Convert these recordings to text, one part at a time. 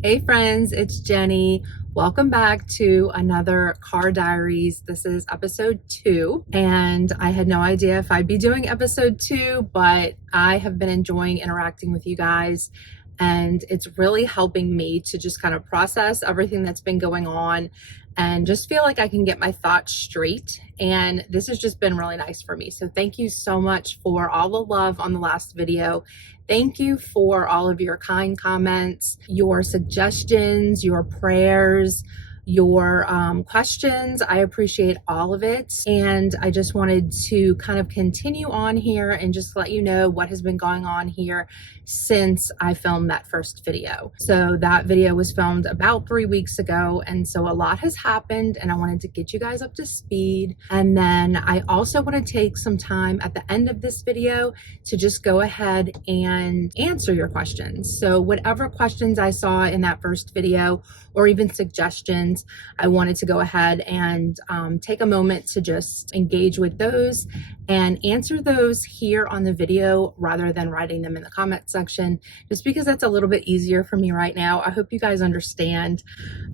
Hey friends, it's Jenny. Welcome back to another Car Diaries. This is episode 2, and I had no idea if I'd be doing episode 2, but I have been enjoying interacting with you guys, and it's really helping me to just kind of process everything that's been going on and just feel like I can get my thoughts straight. And this has just been really nice for me. So thank you so much for all the love on the last video. Thank you for all of your kind comments, your suggestions, your prayers, your questions. I appreciate all of it. And I just wanted to kind of continue on here and just let you know what has been going on here since I filmed that first video. So that video was filmed about 3 weeks ago. And so a lot has happened and I wanted to get you guys up to speed. And then I also want to take some time at the end of this video to just go ahead and answer your questions. So whatever questions I saw in that first video or even suggestions, I wanted to go ahead and take a moment to just engage with those and answer those here on the video rather than writing them in the comment section, just because that's a little bit easier for me right now. I hope you guys understand.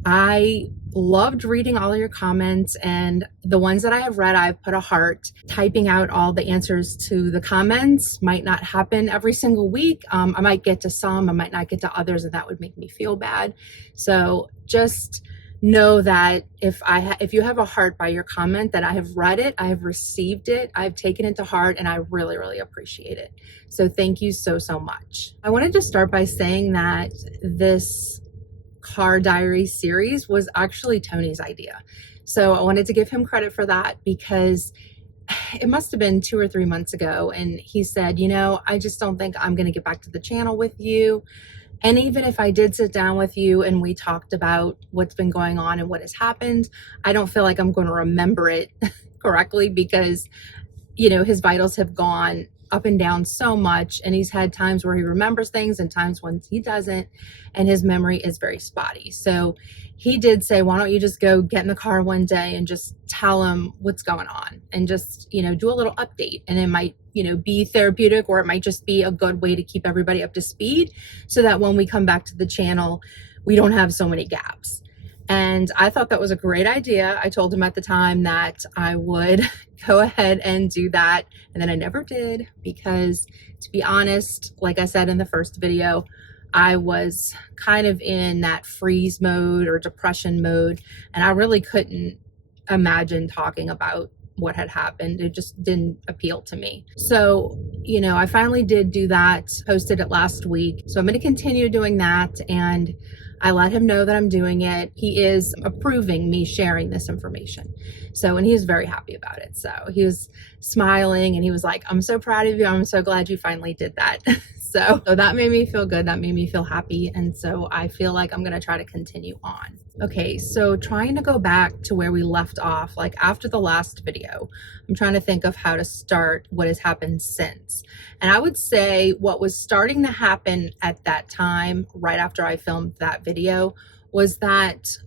I loved reading all of your comments, and the ones that I have read, I've put a heart. Typing out all the answers to the comments might not happen every single week. I might get to some, I might not get to others, and that would make me feel bad. So just know that if you have a heart by your comment, that I have read it, I have received it, I've taken it to heart, and I really, really appreciate it. So thank you so, so much. I wanted to start by saying that this Car Diary series was actually Tony's idea. So I wanted to give him credit for that, because it must have been 2 or 3 months ago. And he said, you know, I just don't think I'm going to get back to the channel with you. And even if I did sit down with you and we talked about what's been going on and what has happened, I don't feel like I'm going to remember it correctly, because, you know, his vitals have gone up and down so much, and he's had times where he remembers things and times when he doesn't, and his memory is very spotty. So he did say, why don't you just go get in the car one day and just tell him what's going on and just, you know, do a little update. And it might, you know, be therapeutic, or it might just be a good way to keep everybody up to speed so that when we come back to the channel, we don't have so many gaps. And I thought that was a great idea. I told him at the time that I would go ahead and do that. And then I never did, because to be honest, like I said in the first video, I was kind of in that freeze mode or depression mode. And I really couldn't imagine talking about what had happened. It just didn't appeal to me. So, you know, I finally did do that, posted it last week. So I'm going to continue doing that. And I let him know that I'm doing it. He is approving me sharing this information. So, and he was very happy about it. So he was smiling and he was like, I'm so proud of you. I'm so glad you finally did that. So that made me feel good. That made me feel happy. And so I feel like I'm going to try to continue on. Okay, so trying to go back to where we left off, like after the last video, I'm trying to think of how to start what has happened since. And I would say what was starting to happen at that time, right after I filmed that video, was that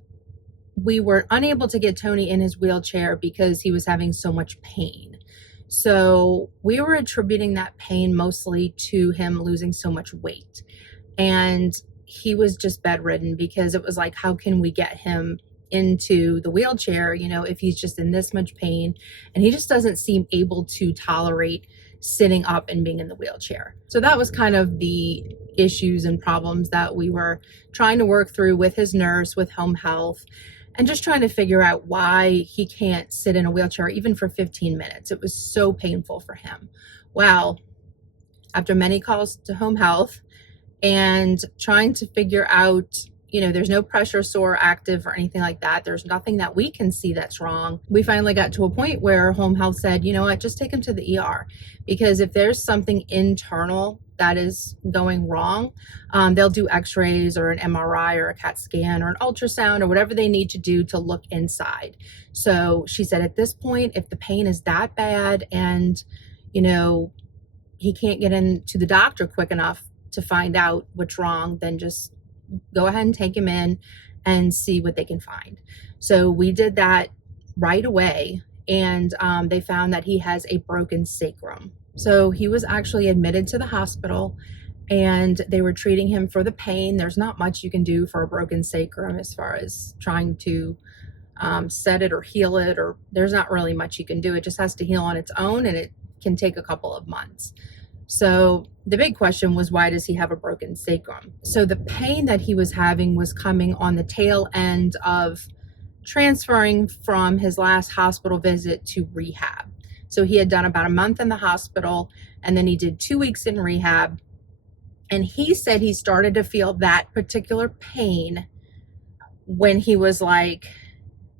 we were unable to get Tony in his wheelchair because he was having so much pain. So we were attributing that pain mostly to him losing so much weight. And he was just bedridden, because it was like, how can we get him into the wheelchair, you know, if he's just in this much pain, and he just doesn't seem able to tolerate sitting up and being in the wheelchair. So that was kind of the issues and problems that we were trying to work through with his nurse, with home health, and just trying to figure out why he can't sit in a wheelchair even for 15 minutes. It was so painful for him. Well, after many calls to home health and trying to figure out, you know, there's no pressure sore active or anything like that. There's nothing that we can see that's wrong. We finally got to a point where home health said, you know what, just take him to the ER, because if there's something internal that is going wrong, they'll do x-rays or an MRI or a CAT scan or an ultrasound or whatever they need to do to look inside. So she said, at this point, if the pain is that bad and, you know, he can't get into the doctor quick enough to find out what's wrong, then just go ahead and take him in and see what they can find. So we did that right away, and they found that he has a broken sacrum. So he was actually admitted to the hospital, and they were treating him for the pain. There's not much you can do for a broken sacrum as far as trying to set it or heal it, or there's not really much you can do. It just has to heal on its own, and it can take a couple of months. So the big question was, why does he have a broken sacrum? So the pain that he was having was coming on the tail end of transferring from his last hospital visit to rehab. So he had done about a month in the hospital, and then he did 2 weeks in rehab. And he said he started to feel that particular pain when he was like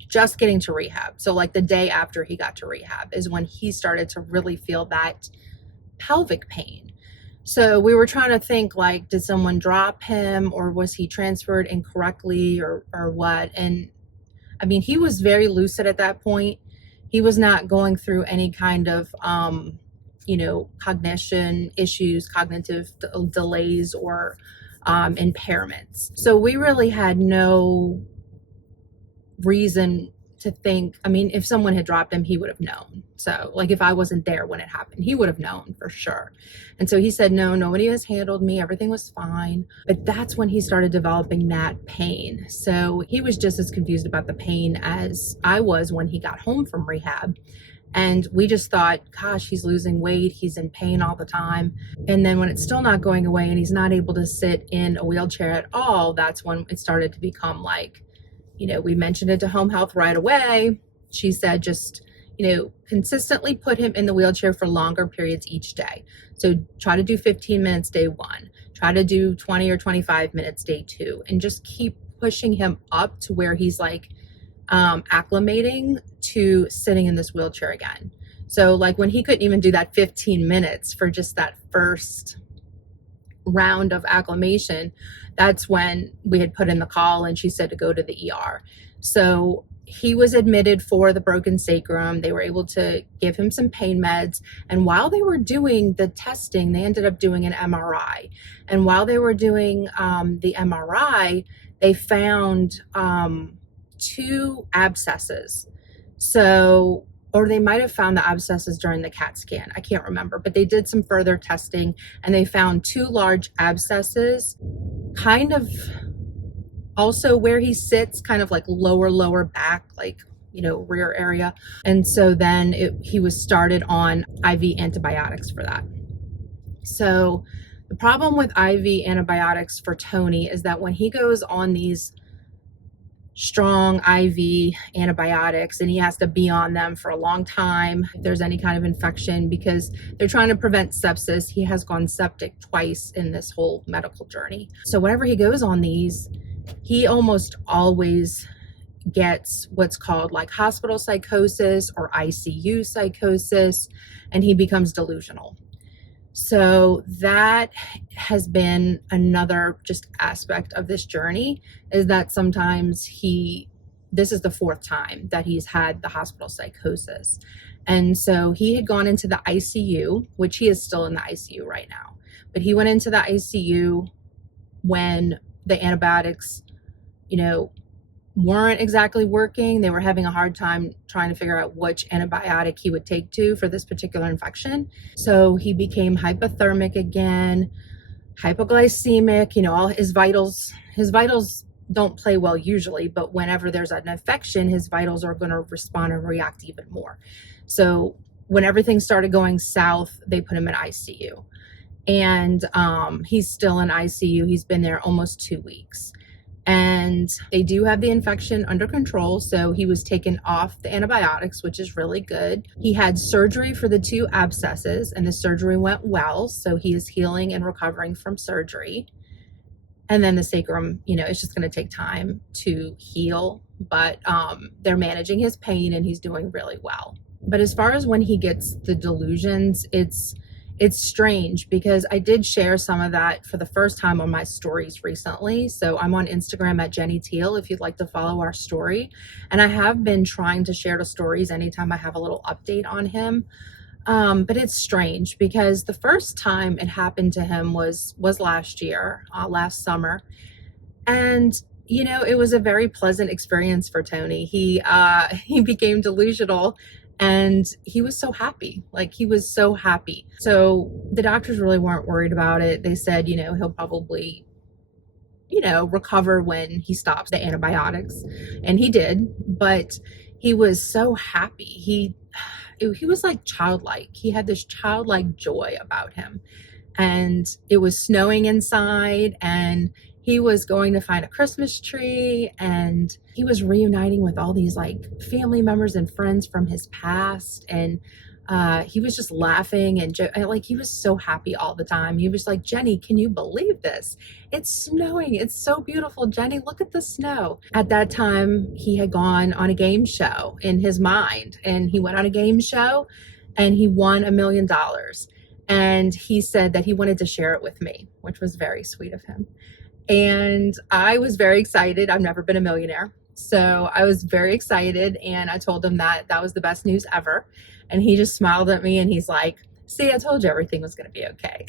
just getting to rehab. So like the day after he got to rehab is when he started to really feel that pelvic pain. So we were trying to think, like, did someone drop him, or was he transferred incorrectly, or what? And I mean, he was very lucid at that point. He was not going through any kind of cognition issues, cognitive delays, or impairments. So we really had no reason to think, I mean, if someone had dropped him, he would have known. So like if I wasn't there when it happened, he would have known for sure. And so he said, no, nobody has handled me. Everything was fine. But that's when he started developing that pain. So he was just as confused about the pain as I was when he got home from rehab. And we just thought, gosh, he's losing weight. He's in pain all the time. And then when it's still not going away and he's not able to sit in a wheelchair at all, that's when it started to become like, we mentioned it to home health right away. She said, just, consistently put him in the wheelchair for longer periods each day. So try to do 15 minutes day one, try to do 20 or 25 minutes day two, and just keep pushing him up to where he's like acclimating to sitting in this wheelchair again. So like when he couldn't even do that 15 minutes for just that first round of acclimation, that's when we had put in the call and she said to go to the ER. So he was admitted for the broken sacrum. They were able to give him some pain meds. And while they were doing the testing, they ended up doing an MRI. And while they were doing the MRI, they found 2 abscesses. So, or they might have found the abscesses during the CAT scan. I can't remember, but they did some further testing and they found 2 large abscesses, kind of also where he sits, kind of like lower back, like, rear area. And so then he was started on IV antibiotics for that. So the problem with IV antibiotics for Tony is that when he goes on these strong IV antibiotics and he has to be on them for a long time if there's any kind of infection, because they're trying to prevent sepsis. He has gone septic twice in this whole medical journey. So whenever he goes on these, he almost always gets what's called like hospital psychosis or ICU psychosis, and he becomes delusional. So that has been another just aspect of this journey, is that sometimes this is the 4th time that he's had the hospital psychosis. And so he had gone into the ICU, which he is still in the ICU right now, but he went into the ICU when the antibiotics, weren't exactly working. They were having a hard time trying to figure out which antibiotic he would take for this particular infection. So he became hypothermic again, hypoglycemic, all his vitals don't play well usually, but whenever there's an infection, his vitals are going to respond and react even more. So when everything started going south, they put him in ICU. And he's still in ICU. He's been there almost 2 weeks. And they do have the infection under control. So he was taken off the antibiotics, which is really good. He had surgery for the 2 abscesses, and the surgery went well. So he is healing and recovering from surgery. And then the sacrum, it's just going to take time to heal, but they're managing his pain and he's doing really well. But as far as when he gets the delusions, it's strange, because I did share some of that for the first time on my stories recently. So I'm on Instagram at Jenny Teal if you'd like to follow our story. And I have been trying to share the stories anytime I have a little update on him. But it's strange, because the first time it happened to him was last year, last summer. And it was a very pleasant experience for Tony. He became delusional And he was so happy. Like, he was so happy. So the doctors really weren't worried about it. They said, he'll probably, recover when he stops the antibiotics. And he did, but he was so happy. He was like childlike. He had this childlike joy about him. And it was snowing inside, and he was going to find a Christmas tree, and he was reuniting with all these like family members and friends from his past. And he was just laughing and like, he was so happy all the time. He was like, Jenny, can you believe this? It's snowing. It's so beautiful. Jenny, look at the snow. At that time, he had gone on a game show in his mind, and he went on a game show and he won $1 million. And he said that he wanted to share it with me, which was very sweet of him. And I was very excited. I've never been a millionaire. So I was very excited, and I told him that that was the best news ever. And he just smiled at me, and he's like, see, I told you everything was going to be okay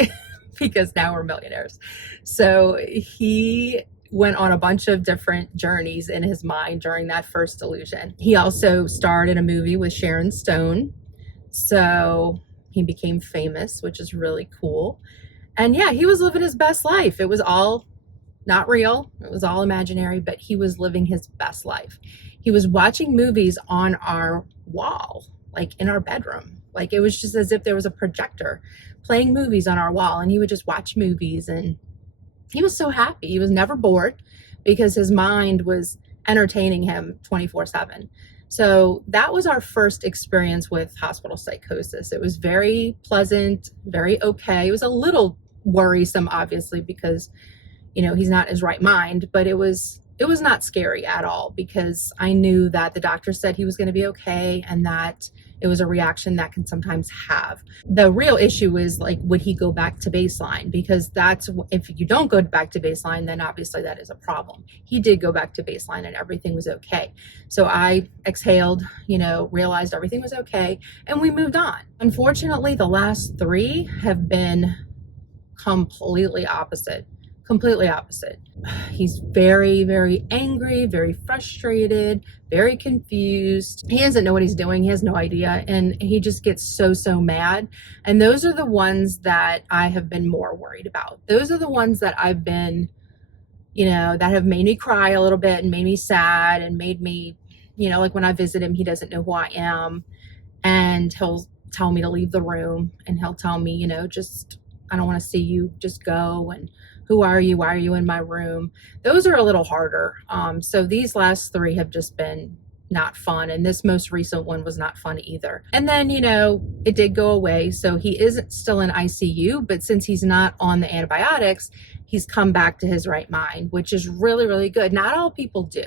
because now we're millionaires. So he went on a bunch of different journeys in his mind during that first delusion. He also starred in a movie with Sharon Stone. So he became famous, which is really cool. And yeah, he was living his best life. It was all not real. It was all imaginary, but he was living his best life. He was watching movies on our wall, like in our bedroom. Like, it was just as if there was a projector playing movies on our wall, and he would just watch movies, and he was so happy. He was never bored because his mind was entertaining him 24/7. So that was our first experience with hospital psychosis. It was very pleasant, very okay. It was a little worrisome, obviously, because, he's not in his right mind, but it was not scary at all, because I knew that the doctor said he was going to be okay, and that it was a reaction that can sometimes have. The real issue is, like, would he go back to baseline? Because if you don't go back to baseline, then obviously that is a problem. He did go back to baseline, and everything was okay. So I exhaled, realized everything was okay, and we moved on. Unfortunately, the last 3 have been completely opposite. He's very, very angry, very frustrated, very confused. He doesn't know what he's doing. He has no idea. And he just gets so mad. And those are the ones that I have been more worried about. Those are the ones that I've been, that have made me cry a little bit and made me sad and made me, like when I visit him, he doesn't know who I am. And he'll tell me to leave the room, and he'll tell me, just, I don't want to see you, just go. And who are you? Why are you in my room? Those are a little harder. So these last 3 have just been not fun. And this most recent one was not fun either. And then, it did go away. So he isn't still in ICU, but since he's not on the antibiotics, he's come back to his right mind, which is really, really good. Not all people do.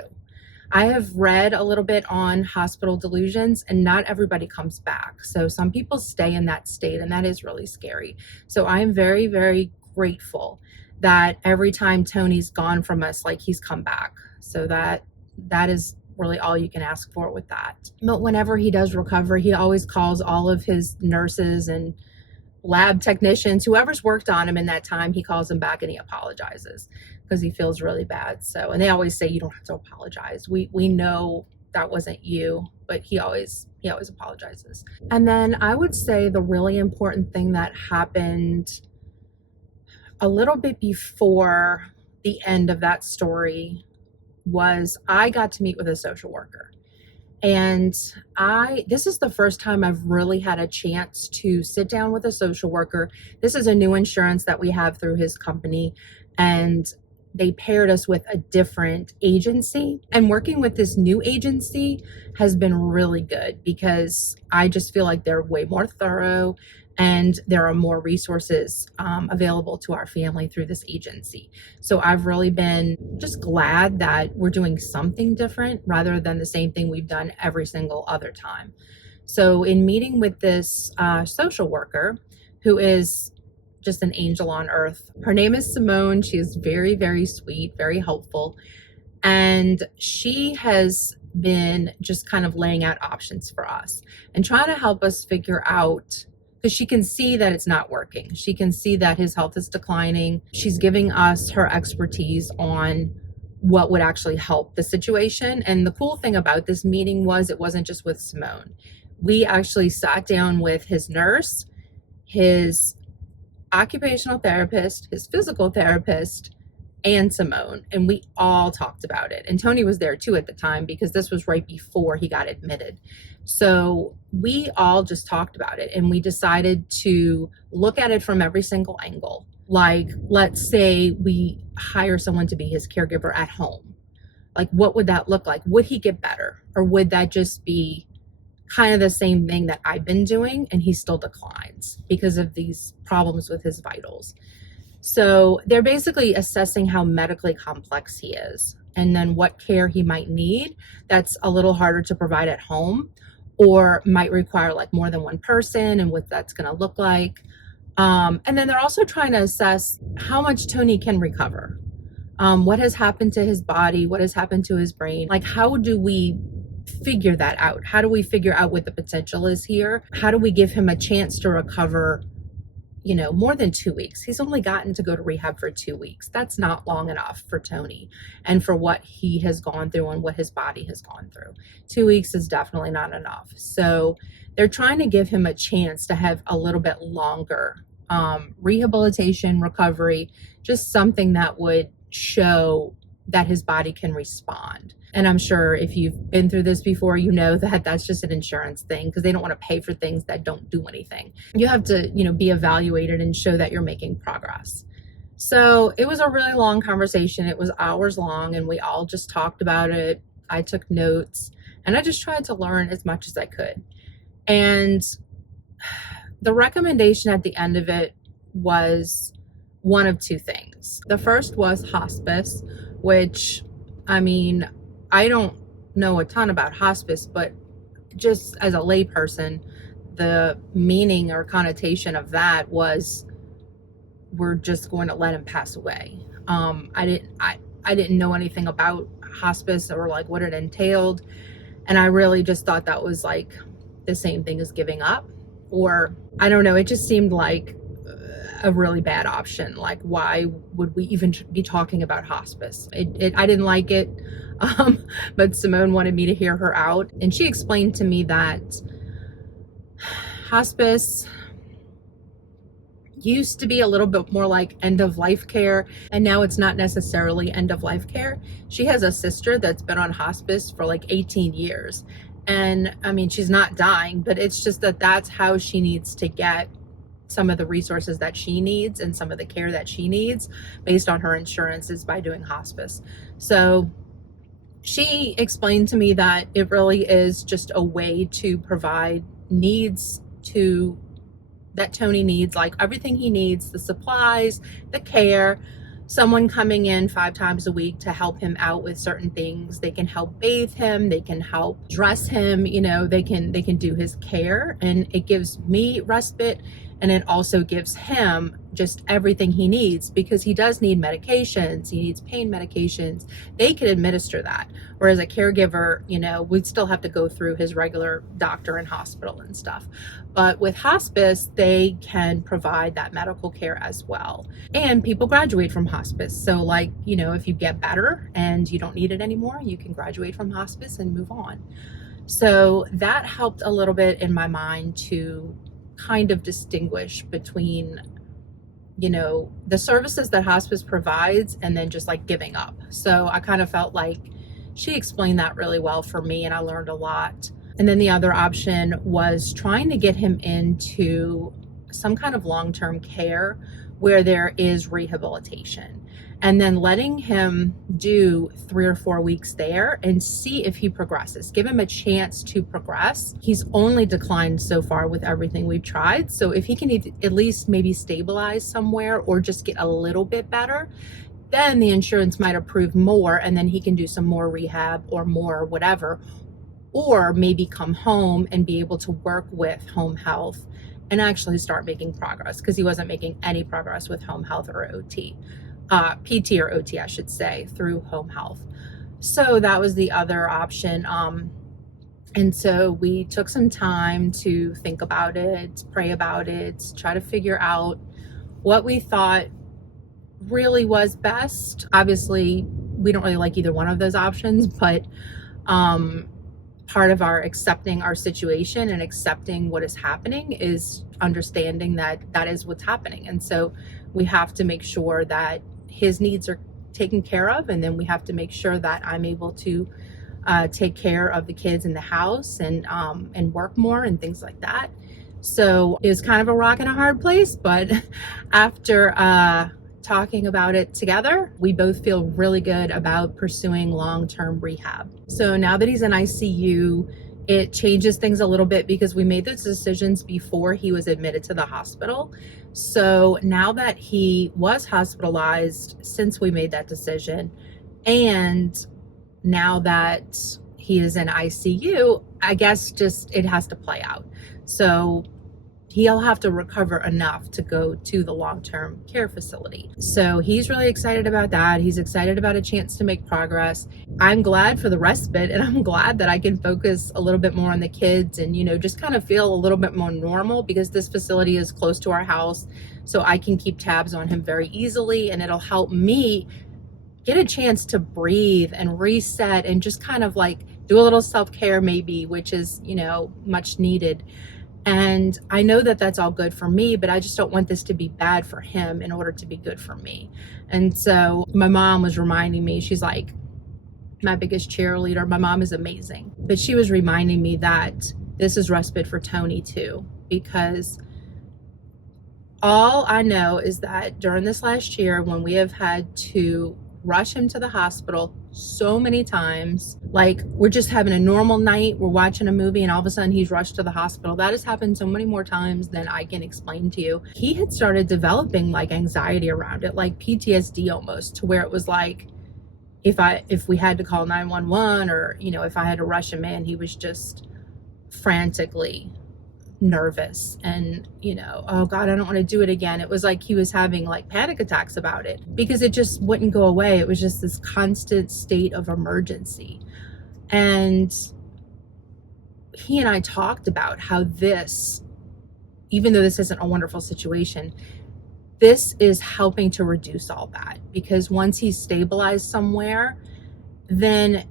I have read a little bit on hospital delusions, and not everybody comes back. So some people stay in that state, and that is really scary. So I'm very, very grateful that every time Tony's gone from us, like, he's come back. So that is really all you can ask for with that. But whenever he does recover, he always calls all of his nurses and lab technicians, whoever's worked on him in that time, he calls them back and he apologizes because he feels really bad. So, and they always say, you don't have to apologize. We know that wasn't you, but he always apologizes. And then I would say the really important thing that happened a little bit before the end of that story was I got to meet with a social worker. And this is the first time I've really had a chance to sit down with a social worker. This is a new insurance that we have through his company, and they paired us with a different agency. And working with this new agency has been really good because I just feel like they're way more thorough, and there are more resources available to our family through this agency. So I've really been just glad that we're doing something different rather than the same thing we've done every single other time. So in meeting with this social worker, who is just an angel on earth, her name is Simone. She is very, very sweet, very helpful. And she has been just kind of laying out options for us and trying to help us figure out, because she can see that it's not working. She can see that his health is declining. She's giving us her expertise on what would actually help the situation. And the cool thing about this meeting was it wasn't just with Simone. we actually sat down with his nurse, his occupational therapist, his physical therapist, and Simone, and we all talked about it. And Tony was there too at the time because this was right before he got admitted. So we all just talked about it, and we decided to look at it from every single angle. Like, let's say we hire someone to be his caregiver at home. Like, what would that look like? Would he get better? Or would that just be kind of the same thing that I've been doing and he still declines because of these problems with his vitals? So they're basically assessing how medically complex he is and then what care he might need that's a little harder to provide at home or might require like more than one person and what that's going to look like. And then they're also trying to assess how much Tony can recover. What has happened to his body? What has happened to his brain? Like, how do we figure that out? How do we figure out what the potential is here? How do we give him a chance to recover, more than 2 weeks? He's only gotten to go to rehab for 2 weeks. That's not long enough for Tony and for what he has gone through and what his body has gone through. 2 weeks is definitely not enough. So they're trying to give him a chance to have a little bit longer rehabilitation, recovery, just something that would show that his body can respond. And I'm sure if you've been through this before, you know that that's just an insurance thing because they don't want to pay for things that don't do anything. You have to, be evaluated and show that you're making progress. So it was a really long conversation. It was hours long and we all just talked about it. I took notes and I just tried to learn as much as I could. And the recommendation at the end of it was one of two things. The first was hospice, which, I don't know a ton about hospice, but just as a layperson, the meaning or connotation of that was we're just going to let him pass away. I didn't know anything about hospice or like what it entailed, and I really just thought that was like the same thing as giving up, or I don't know. It just seemed like a really bad option. Like, why would we even be talking about hospice? I didn't like it, but Simone wanted me to hear her out, and she explained to me that hospice used to be a little bit more like end of life care, and now it's not necessarily end of life care. She has a sister that's been on hospice for like 18 years, and she's not dying, but it's just that that's how she needs to get some of the resources that she needs and some of the care that she needs based on her insurance is by doing hospice. So she explained to me that it really is just a way to provide needs that Tony needs, like everything he needs, the supplies, the care, someone coming in 5 times a week to help him out with certain things. They can help bathe him, they can help dress him, they can do his care, and it gives me respite. And it also gives him just everything he needs because he does need medications. He needs pain medications. They can administer that. Whereas a caregiver, we'd still have to go through his regular doctor and hospital and stuff. But with hospice, they can provide that medical care as well. And people graduate from hospice. So if you get better and you don't need it anymore, you can graduate from hospice and move on. So that helped a little bit in my mind to kind of distinguish between the services that hospice provides and then just like giving up. So I kind of felt like she explained that really well for me, and I learned a lot. And then the other option was trying to get him into some kind of long-term care where there is rehabilitation, and then letting him do 3 or 4 weeks there and see if he progresses. Give him a chance to progress. He's only declined so far with everything we've tried. So if he can at least maybe stabilize somewhere or just get a little bit better, then the insurance might approve more, and then he can do some more rehab or more whatever, or maybe come home and be able to work with home health and actually start making progress, because he wasn't making any progress with home health or OT. PT or OT, I should say, through home health. So that was the other option. And so we took some time to think about it, pray about it, try to figure out what we thought really was best. Obviously, we don't really like either one of those options, but part of our accepting our situation and accepting what is happening is understanding that that is what's happening. And so we have to make sure that his needs are taken care of, and then we have to make sure that I'm able to take care of the kids in the house and work more and things like that. So it was kind of a rock and a hard place, but after talking about it together, we both feel really good about pursuing long-term rehab. So now that he's in ICU, it changes things a little bit because we made those decisions before he was admitted to the hospital. So now that he was hospitalized since we made that decision, and now that he is in ICU, I guess just it has to play out. So he'll have to recover enough to go to the long-term care facility. So he's really excited about that. He's excited about a chance to make progress. I'm glad for the respite, and I'm glad that I can focus a little bit more on the kids and, you know, just kind of feel a little bit more normal because this facility is close to our house. So I can keep tabs on him very easily, and it'll help me get a chance to breathe and reset and just kind of like do a little self-care maybe, which is, you know, much needed. And I know that that's all good for me, but I just don't want this to be bad for him in order to be good for me. And so my mom was reminding me, she's like my biggest cheerleader. My mom is amazing, but she was reminding me that this is respite for Tony too, because all I know is that during this last year, when we have had to rush him to the hospital so many times, like we're just having a normal night, we're watching a movie, and all of a sudden he's rushed to the hospital. That has happened so many more times than I can explain to you. He had started developing like anxiety around it, like PTSD almost, to where it was like if we had to call 911 or, you know, if I had to rush him in, he was just frantically nervous and, you know, oh God, I don't want to do it again. It was like he was having like panic attacks about it because it just wouldn't go away. It was just this constant state of emergency. And he and I talked about how this, even though this isn't a wonderful situation, this is helping to reduce all that, because once he's stabilized somewhere, then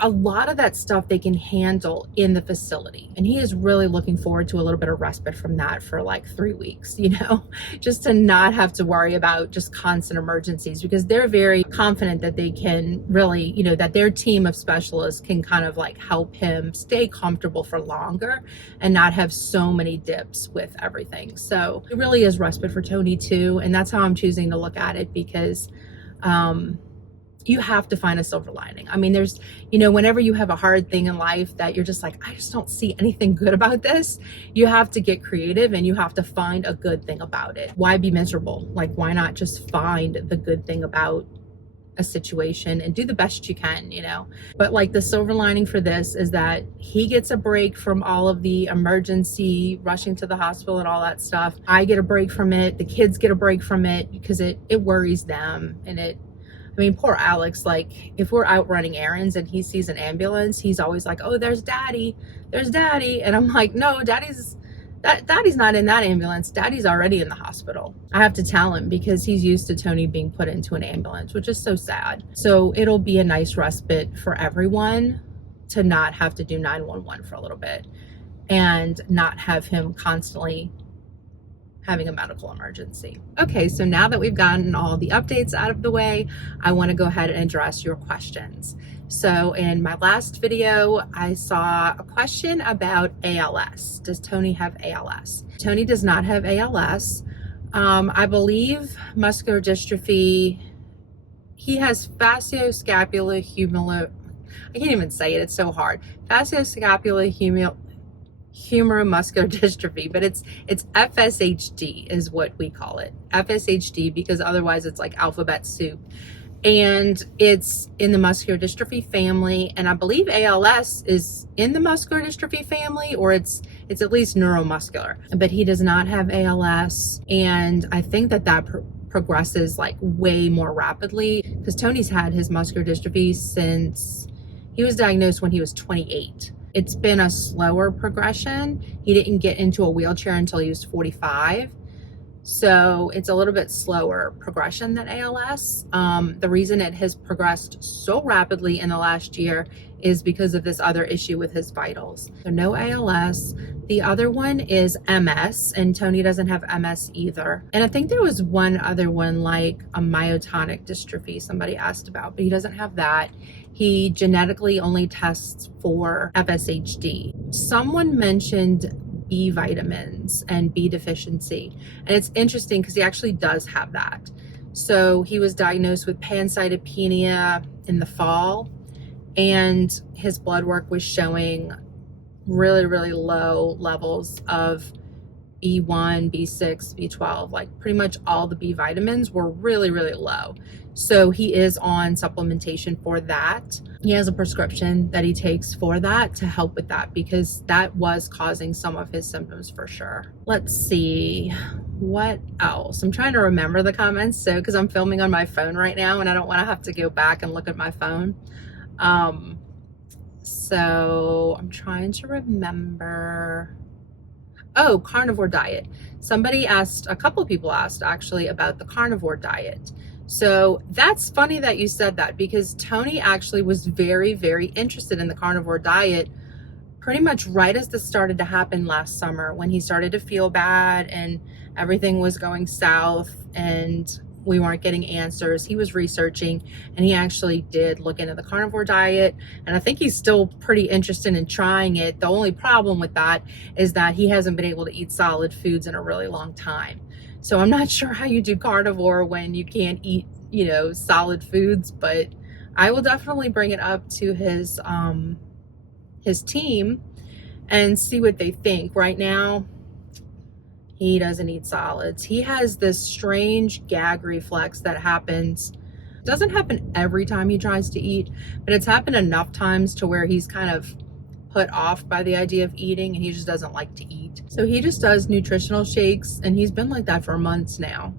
a lot of that stuff they can handle in the facility. And he is really looking forward to a little bit of respite from that for like 3 weeks, you know, just to not have to worry about just constant emergencies, because they're very confident that they can really, you know, that their team of specialists can kind of like help him stay comfortable for longer and not have so many dips with everything. So it really is respite for Tony too. And that's how I'm choosing to look at it, because you have to find a silver lining. I mean, there's, you know, whenever you have a hard thing in life that you're just like, I just don't see anything good about this, you have to get creative and you have to find a good thing about it. Why be miserable? Like, why not just find the good thing about a situation and do the best you can, you know? But like the silver lining for this is that he gets a break from all of the emergency rushing to the hospital and all that stuff. I get a break from it. The kids get a break from it because it worries them. And I mean, poor Alex, like if we're out running errands and he sees an ambulance, he's always like, oh, there's daddy. And I'm like, no, daddy's not in that ambulance. Daddy's already in the hospital. I have to tell him because he's used to Tony being put into an ambulance, which is so sad. So it'll be a nice respite for everyone to not have to do 911 for a little bit and not have him constantly having a medical emergency. Okay, so now that we've gotten all the updates out of the way, I want to go ahead and address your questions. So in my last video, I saw a question about ALS. Does Tony have ALS? Tony does not have ALS. I believe muscular dystrophy, he has facioscapulohumeral, I can't even say it, it's so hard. Facioscapulohumeral muscular dystrophy, but it's FSHD is what we call it. FSHD, because otherwise it's like alphabet soup. And it's in the muscular dystrophy family, and I believe ALS is in the muscular dystrophy family, or it's at least neuromuscular. But he does not have ALS, and I think that progresses like way more rapidly, because Tony's had his muscular dystrophy since he was diagnosed when he was 28. It's been a slower progression. He didn't get into a wheelchair until he was 45. So it's a little bit slower progression than ALS. The reason it has progressed so rapidly in the last year is because of this other issue with his vitals. So no ALS. The other one is MS, and Tony doesn't have MS either. And I think there was one other one, like a myotonic dystrophy, somebody asked about, but he doesn't have that. He genetically only tests for FSHD. Someone mentioned B vitamins and B deficiency. And it's interesting because he actually does have that. So he was diagnosed with pancytopenia in the fall, and his blood work was showing really, really low levels of B1, B6, B12, like pretty much all the B vitamins were really, really low. So he is on supplementation for that. He has a prescription that he takes for that to help with that, because that was causing some of his symptoms for sure. Let's see what else. I'm trying to remember the comments, so because I'm filming on my phone right now and I don't want to have to go back and look at my phone. So I'm trying to remember. Oh, carnivore diet. Somebody asked, a couple of people asked actually about the carnivore diet. So that's funny that you said that, because Tony actually was very, very interested in the carnivore diet pretty much right as this started to happen last summer, when he started to feel bad and everything was going south and we weren't getting answers. He was researching, and he actually did look into the carnivore diet, and I think he's still pretty interested in trying it. The only problem with that is that he hasn't been able to eat solid foods in a really long time. So I'm not sure how you do carnivore when you can't eat, you know, solid foods, but I will definitely bring it up to his team and see what they think. Right now, he doesn't eat solids. He has this strange gag reflex that happens. It doesn't happen every time he tries to eat, but it's happened enough times to where he's kind of put off by the idea of eating, and he just doesn't like to eat. So he just does nutritional shakes, and he's been like that for months now.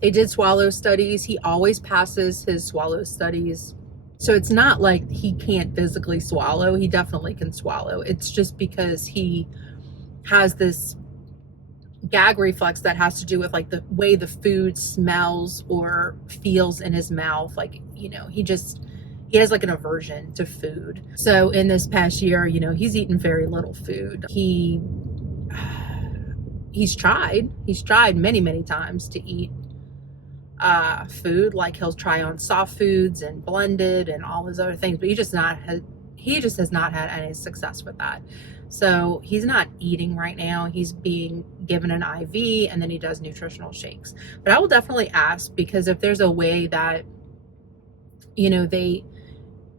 They did swallow studies. He always passes his swallow studies. So it's not like he can't physically swallow. He definitely can swallow. It's just because he has this gag reflex that has to do with like the way the food smells or feels in his mouth. Like, you know, he has like an aversion to food. So in this past year, you know, he's eaten very little food. He's tried many times to eat food. Like, he'll try on soft foods and blended and all his other things, but he just has not had any success with that. So he's not eating right now. He's being given an IV, and then he does nutritional shakes. But I will definitely ask, because if there's a way that, you know,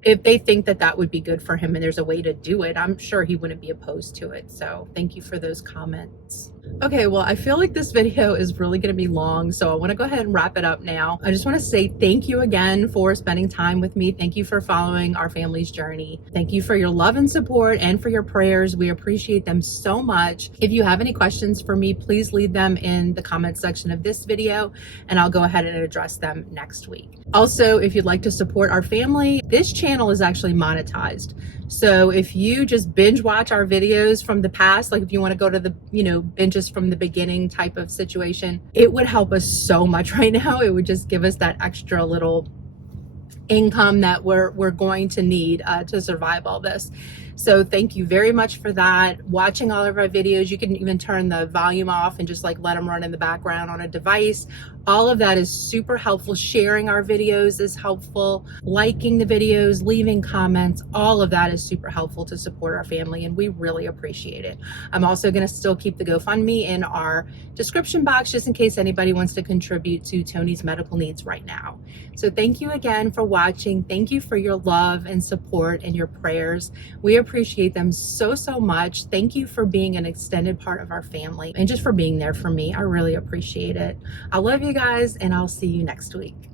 if they think that that would be good for him and there's a way to do it, I'm sure he wouldn't be opposed to it. So thank you for those comments. Okay, well, I feel like this video is really going to be long, so I want to go ahead and wrap it up now. I just want to say thank you again for spending time with me. Thank you for following our family's journey. Thank you for your love and support and for your prayers. We appreciate them so much. If you have any questions for me, please leave them in the comment section of this video, and I'll go ahead and address them next week. Also, if you'd like to support our family, this channel is actually monetized. So if you just binge watch our videos from the past, like if you want to go to the, you know, binges from the beginning type of situation, it would help us so much right now. It would just give us that extra little income that we're going to need to survive all this. So thank you very much for that. Watching all of our videos, you can even turn the volume off and just like let them run in the background on a device. All of that is super helpful. Sharing our videos is helpful. Liking the videos, leaving comments, all of that is super helpful to support our family, and we really appreciate it. I'm also going to still keep the GoFundMe in our description box just in case anybody wants to contribute to Tony's medical needs right now. So thank you again for watching. Thank you for your love and support and your prayers. We appreciate them so much. Thank you for being an extended part of our family and just for being there for me. I really appreciate it. I love you guys, and I'll see you next week.